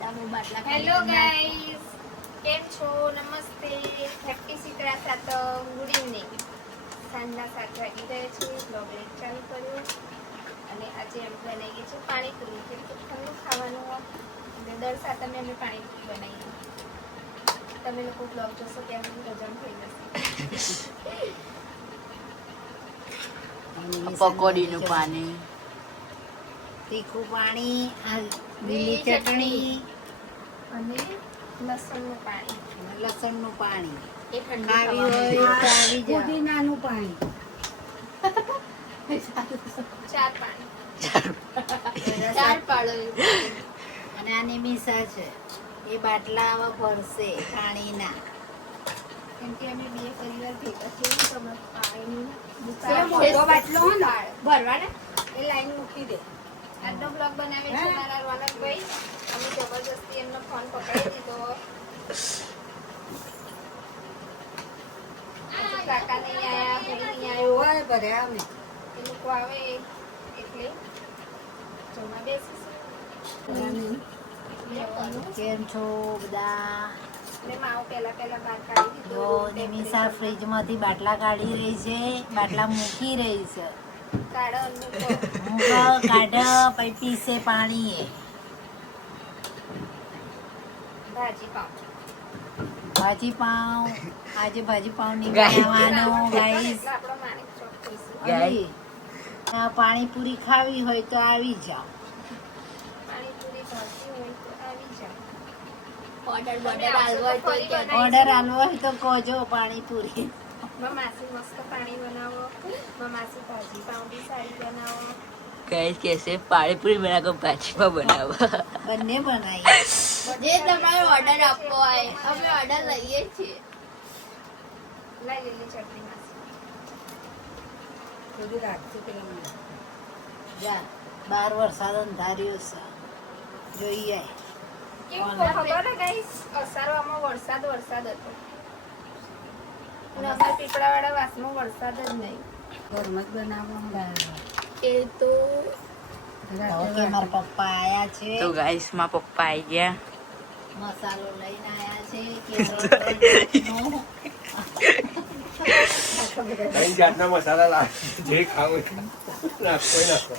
Hello guys કેમ છો? નમસ્તે. હેપી શીતળા સાથે ગુડ ઇવનિંગ સાંજના સાત વાગી ગયા છે. બ્લોગ લેટ ચાલુ કર્યો. અને આજે અમે બનાવીએ છીએ પાણીપુરી. કેમ કે ઠંડુ ખાવાનું હોય. એટલે દર સાતમે અમે પાણીપુરી બનાવીએ. તમે લોકો બ્લોગ જોશો ત્યાં સુધી હજમ થઈ જશે. પકોડીનું પાણી. તીખું પાણી લીલી ચટણી અને લસણનું પાણી. અને લસણનું પાણી. ખાવી હોય ખાવી પુદીનાનું પાણી. ચાર પાણી. ચાર પાડો અને આની મીસા છે. એ બાટલા આવા ભરશે પાણીના. કેમ કે અમે બે પરિવાર ભેગા થઈને તમે પાણીની મોટો બાટલો હોય ને ભરવાના એ લાઈન મૂકી દે. આજનો બ્લોગ બનાવે છે? મારા રોનકભાઈ અમે જબરજસ્તી એમનો ફોન પકડી દીધો. કાકા નહીં આયા હું નહીં આવ્યો હોય ભર્યા અમે એ લોકો આવે એટલે જમવા બેસીશું કેમ છો બધા? ફ્રીજમાંથી બાટલા કાઢી રહી છે બાટલા મૂકી રહી છે. કાઢો પછી પીસે પાણી ભાજી ભાજી પાઉં. આજે ભાજી પાઉં નહીં બનાવવાનો ગાઈસ. પાણીપુરી ખાવી હોય તો આવી જાઓ. ઓર્ડર આલવો હોય તો કહેજો. ઓર્ડર આલવો હોય તો કહો પાણીપુરી. માસી મસ્ત પાણી બનાવો. માસી ભાજી પાઉંડી સારી બનાવો. કેસે પાણીપુરી બનાવો ભાજીમાં બનાવો. બંને બનાવી જે તમારો ઓર્ડર આપવો હોય અમે ઓર્ડર લઈએ છીએ. લાઈ લીલી ચટણી માસી. થોડી રાખજો પેલા જા બાર વરસાદ અંધાર્યો છે જોઈએ. કેવું? ખબર ગાઈસ અસારવામાં વરસાદ વરસાદ હતો. પીપળાવાળા વાસમાં વરસાદ જ નહીં. ઘરમાં જ બનાવવાનું. એ તો મારા પપ્પા આયા છે. તો ગાઈસમાં પપ્પા આવી ગયા. મસાલો લઈને આયા છે. કેસરનો. જાતના મસાલા લાવે જે ખાવું નાખો નાખો.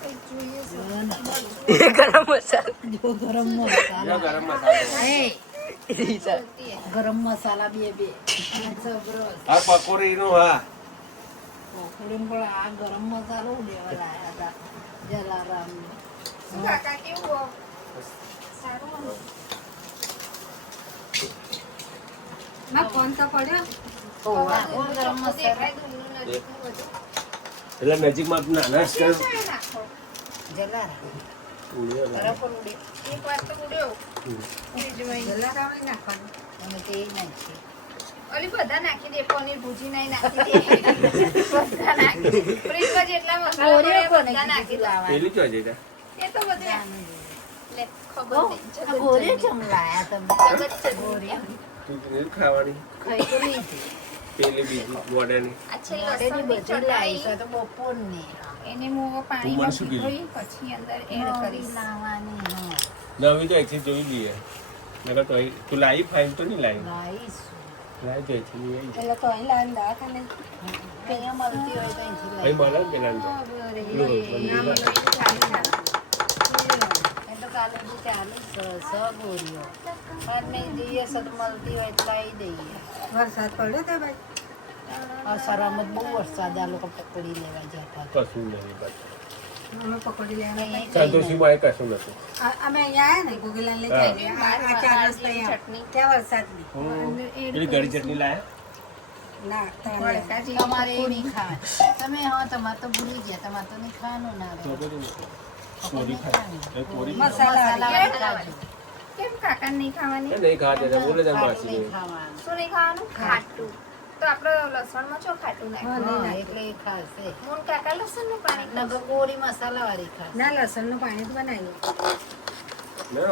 કંઈક જોઈએ છે. જો ને, ગરમ મસાલો. જો ગરમ ગરમ મસાલો. ગરમ મસાલા બે બે. આ પકોડી નું હા. પકોડી પણ આ ગરમ મસાલો લેવા લાયા હતા. જલારામ કાકા કેવું સારું ના ફોન તો પડ્યો. એટલે નજીકમાં નાના? જલારામ. ઉડ્યો બરાબર ઉડે એક વાર તો ઉડ્યો. ફ્રીજમાં. નાખવાનું અને તે નાખીએ ઓલી બધા નાખી દે પનીર ભુજી નહીં નાખી દે. બધા નાખી ફ્રીજમાં જેટલા મસાલા ગોળીઓ પડ્યા કોને બધા નાખી કીધું પેલી ચો જઈ એ તો બધું. લે ખબર ઓ, નહીં. આ ગોળીઓ ચમ લાયા તમે? જગત ચટણી. તું ખાવાની. ખાઈ તો લીધી. પેલી બીજી વડાની આ છે મોઢેની લાવી છે ચટણી તો બપોરની. એને હું પાણીમાં ભીગોઈ પછી અંદર એડ કરીશ. લાવવાની નવી તો એકથી જોઈ લઈએ. નકર તો તું લાવી ફાઇલ તો નહીં લાવી લાવીશું લાવી તો આવી. તો અહીં લાવીને દવાખાને મળતી હોય તો અહીંથી અહીં મળે પેલા. લો, ના એ તો કાલે તો ચાલુ. જ છે, સ ગોળીઓ. પણ નહીં જઈએ સદ મળતી હોય તો લાવી દઈએ. વરસાદ પડ્યો તો ભાઈ? અસરામાં બહુ વરસાદ આ લોકો પકડી લેવા જતા કશું નહીં. અમે પકોડી લેવાના હતા. અહીંયા જઈને સંતોષીમાં કશું નથી. અમે અહીંયા આયા ને ગોગીલાલ લઈ હા. આ આ ચાર રસ્તા ચટણી. ત્યાં વરસાદ નહીં. હમ. પેલી ગળી ચટણી લાયા? તમારે નહીં ખાવાનું. તમે હા તમારે તો ભૂલી ગયા. તમારે તો નહીં ખાવાનું ના. મસાલા. કેમ કાકા નહીં ખાવાની? નહીં ખાતા બોલે માસી ખાવાનું. શું નહીં ખાવાનું? ખાટું. તો આપણે લસણમાં ખાટું નાખ્યું એટલે ખાશે. મૂન કાકા લસણનું પાણી નગર ગોળી મસાલા વાળી ખાશે. ના લસણનું પાણી જ બનાવ્યું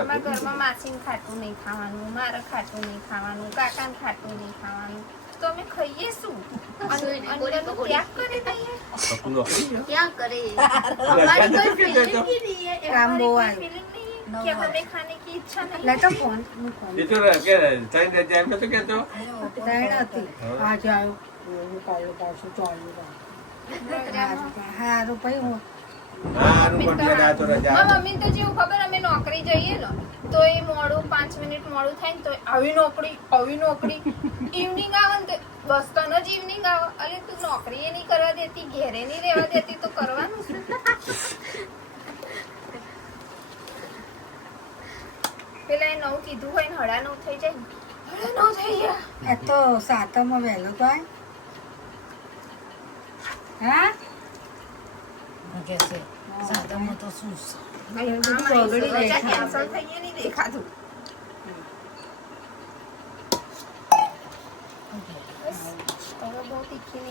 અમારા ઘરમાં માસીને ખાટું નહીં ખાવાનું મારે ખાટું નહીં ખાવાનું કાકાને ખાટું નહીં ખાવાનું. તો અમે ખાઈએ શું? ત્યાગ કરી દઈએ પકડો. કરે અમારી કોઈ કામ બહુ આવ્યું. feeling कि हमें खाने की इच्छा नहीं લે તો ફોન હું ફોન એ તો કે ચાઈ દે એમ તો કેતો ત્રણ હતી આજે આવ્યો હું કાલે પાછું ચાલ્યું હારું પછી હું હા નું પણ આ તો રજા મારા મમ્મી તો જેવું ખબર અમે નોકરી જઈએ ને તો એ મોડું પાંચ મિનિટ મોડું થાય ને તો આવી નોકરી આવી નોકરી ઇવનિંગ આવે ને તો બસ તને જ ઇવનિંગ આવે અરે તું નોકરી એ નહીં કરવા દેતી ઘેરે નહીં રહેવા દેતી તો કરવાનું પેલા એ નવ કીધું હોય ને હળા નવ થઈ જાય હળા નવ થઈ ગયા? આ તો સાતમમાં વહેલો તો હા? કે છે સાતમમાં તો શું થઈ ગઈ નહીં દેખાતું.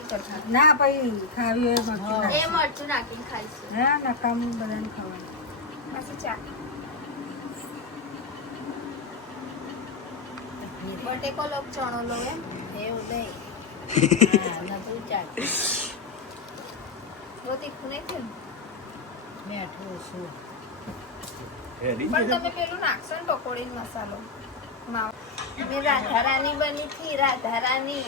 કરતા. ના પછી ખાવી હોય એ મરચું નાખીને ખાઈશું. હા નકામ બધાને ખાવાનું. પાછી ચા. બટેકો લોક ચણો લો એમ. એવું નહીં. હા નતું ચાલ. બહુ તીખું નહીં થયું મેઠું શું પણ તમે પેલું નાખશો ને પકોડી મસાલો. માવ. મેં રાધા રાની બની થી રાધા રાની.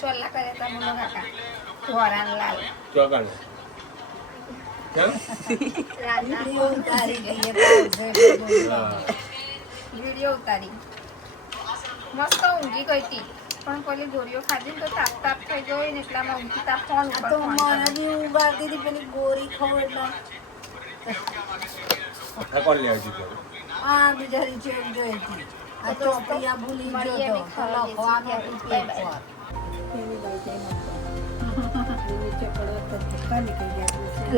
ચોલ્લા કરે તા બોલો કાકા. ધોરાન લાલ. કેમ? રાધા ગઈ વીડિયો ઉતારી. મસ્ત ઊંઘી ગઈ હતી. પણ પેલી ગોળીઓ ખાધી ને તો તાપ તાપ થઈ ગયો ને એટલામાં ઊંઘી તાપ ફોન તો ફોન મને બી ઊંઘ આવતી હતી પેલી ગોરી ખાવ એટલે આ કોણ લેવા જીતો આ બિચારી ચેક જોઈ હતી. આ ચોપડિયા ભૂલી ગયો તો. ખાવા લખવાનું બેસીએ. હતું પેપર. એની લઈ ગયા.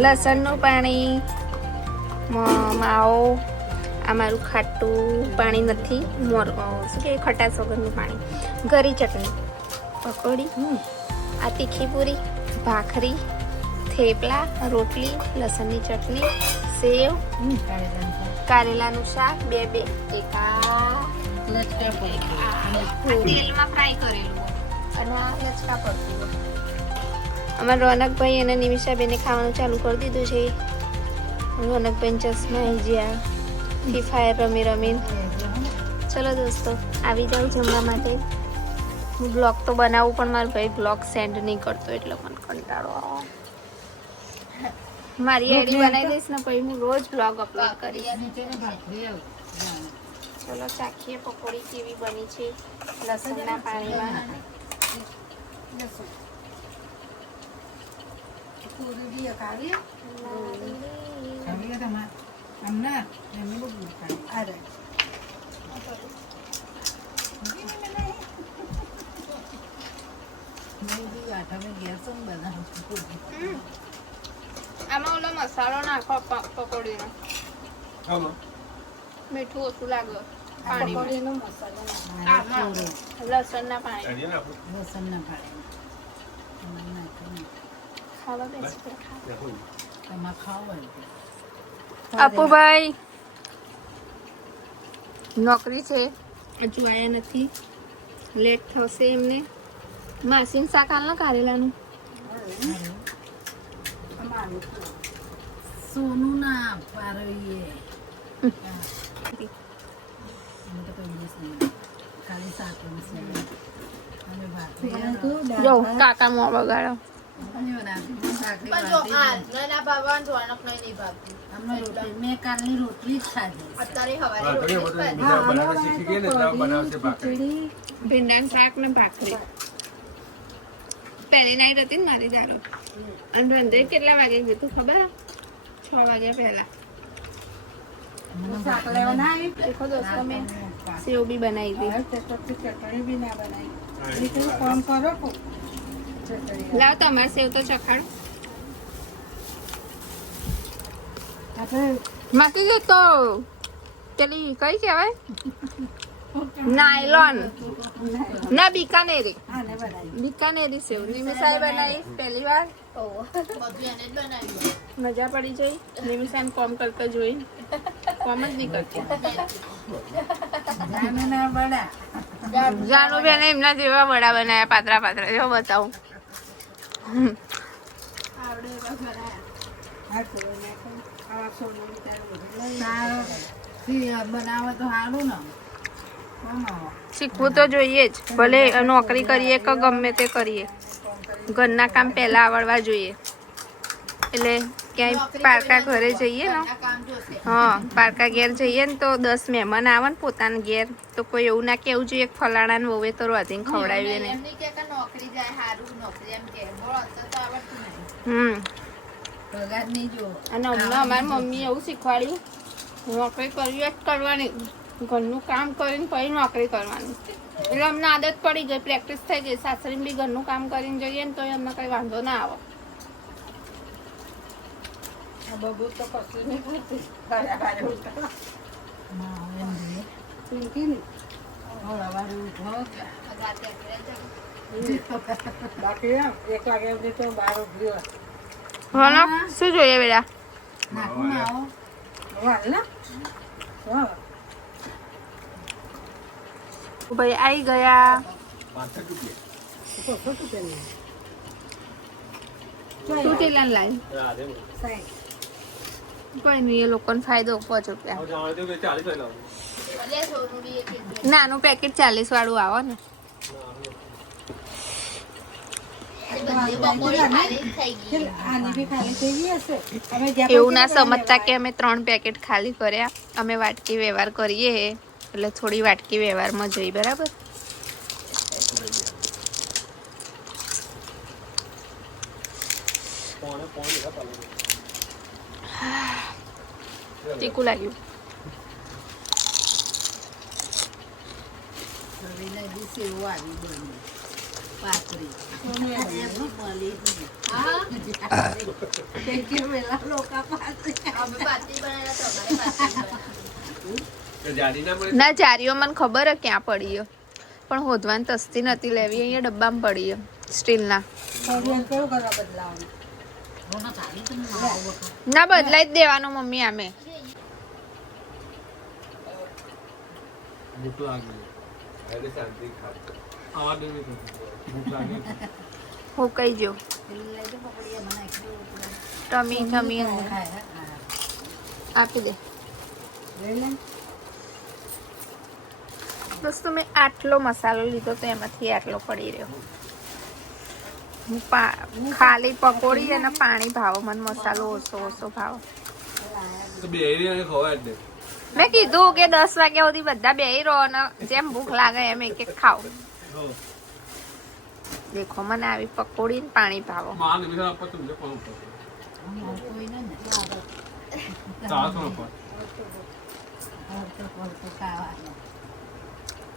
લસણનું પાણી માવો. આ મારું ખાટું પાણી નથી મોર શું કે ખટાશ વગરનું પાણી. ઘરી ચટણી પકોડી આ તીખી પૂરી ભાખરી થેપલા રોટલી લસણની ચટણી સેવ કારેલાનું શાક. બે બે એક આ. તેલમાં ફ્રાય કરેલું. અને આ લચકા પડતું અમારા રોનકભાઈ અને નિમિષાબેને ખાવાનું ચાલુ કરી દીધું છે. રોનકભાઈ ચશ્મા ગયા ફ્રી ફાયર રમી રમીને. ચલો દોસ્તો આવી જાઉં જમવા માટે. હું બ્લોગ તો બનાવું પણ મારો ભાઈ બ્લોગ સેન્ડ નહીં કરતો એટલે મને કંટાળો આવો. મારી આઈડી બનાવી દઈશ ને પછી હું રોજ બ્લોગ અપલોડ કરીશ. ચલો ચાખીએ પકોડી કેવી બની છે લસણના પાણીમાં. પૂરી રહી. મેં બી આઠમે ગેસ જ બનાવું છું. આમાં ઓલો મસાલો નાખો પકોડીનો. મીઠું ઓછું લાગે. આ મસાલો પાણી. લસણના પાણી. ખાવા બેસી ખાવા ખાવું. અપુભાઈ નોકરી છે. હજુ આયા નથી. લેટ થશે એમને. માસીન શાક હાલ ના કારેલાનું. સોનું ના પારવીએ. કાકા મો બગાડો પણ જો નાના નહીં નહીં મેં કાલની રોટલી ખાધી અત્યારે હવારે શાક ને ભાખરી પહેલી નાઈટ હતી ને મારી દારો અને રંધે કેટલા વાગે ગયું ખબર હે? છ વાગ્યા પહેલા શાક લેવા આવી દોસ્તો મેં સેવ બી બનાવી હતી ચટણી બી ના બનાવી એ કરો લાવ તમારે સેવ તો ચખાડો. આપણે માટી તો પેલી કઈ કહેવાય? નાયલોન. ના બીકાનેરી. બીકાનેરી સેવ. નિમિષાએ બનાવી પહેલી વાર. મજા પડી જઈ. નિમિષાને કોમ કરતો જોઈ. કોમ જ નહીં કરતી. જાનુ બેન એમના જેવા વડા બનાવ્યા પાતરા પાતરા જેવા બતાવું સારું. સી બનાવે તો સારું ને હા. શીખવું તો જોઈએ જ. ભલે નોકરી કરીએ કે ગમે તે કરીએ. ઘરના કામ પહેલા આવડવા જોઈએ. એટલે ક્યાંય પારકા ઘરે જઈએ ને? હા પારકા ઘેર જઈએ ને તો દસ મહેમાન આવે ને પોતાના ઘેર. તો કોઈ એવું ના કેવું જોઈએ ફલાણા ને વવે તો રોધીને ખવડાવીએ ને. હમ. પગાર નહીં જો અને હમણાં અમારી મમ્મી એવું શીખવાડ્યું નોકરી કરવી જ કરવાની. ઘરનું કામ કરીને પછી નોકરી કરવાની. એટલે અમને આદત પડી ગઈ પ્રેક્ટિસ થઈ ગઈ. સાસરીમાં બી ઘરનું કામ કરીને જઈએ ને તો અમને કઈ વાંધો ના આવે. બબુ તો કશું નહીં કરતી ઉઠો. ના, એમ નહીં. સવારે ઉઠો કે રાતે ઘરે જાઓ. હલો શું જોઈએ બેટા નાખું આવો ભાઈ આવી ગયા પાસઠ રૂપિયા શું ટેલન લાઈન હા, દે મને. કોઈ નહીં એ લોકોને ફાયદો પાંચ રૂપિયા. નાનું પેકેટ ચાલીસ વાળું આવે ને. એવું ના સમજતા કે અમે ત્રણ પેકેટ ખાલી કર્યા. અમે વાટકી વ્યવહાર કરીએ એટલે થોડી વાટકી વ્યવહારમાં જઈ બરાબર પોણે પોણે લીધા પાલો. તીખું લાગ્યું રવિના દિવસે એવું આવી બન્યું. પાતળી. આજે એમનું મળી જ નહીં. કેટલી વેલા લોકો પાતળી. તો લાગ્યું ના જારીઓ મને ખબર હે ક્યાં પડી. પણ હોદવાની તસ્તી નથી લેવી અહીંયા ડબ્બામાં પડી સ્ટીલના. ના બદલાઈ જ દેવાનો મમ્મી આમે ભૂખ લાગી. આવા ભૂખ હું કહી જો. ટમી ટમી અંદર. ખાય, હા. આપી દે. લઈ લે. બસ તો મેં આટલો મસાલો લીધો તો એમાંથી આટલો પડી રહ્યો. હું પા ખાલી પકોડી અને પાણી ભાવો. મને મસાલો ઓછો ઓછો ભાવ. બે ખવાય મેં કીધું કે દસ વાગ્યા સુધી બધા બે રહો અને જેમ ભૂખ લાગે એમ એક એક ખાવ દેખો મને આવી પકોડી ને પાણી ભાવો.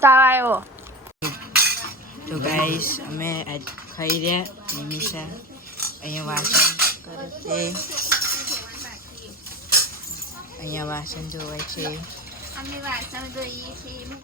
તાવ આવ્યો. તો ગાઈસ અમે આજ ખાઈ રહ્યા નિમિષા અહીંયા વાસણ કરે છે. અહીંયા વાસણ ધોવાય છે. અમે વાસણ ધોઈએ છીએ.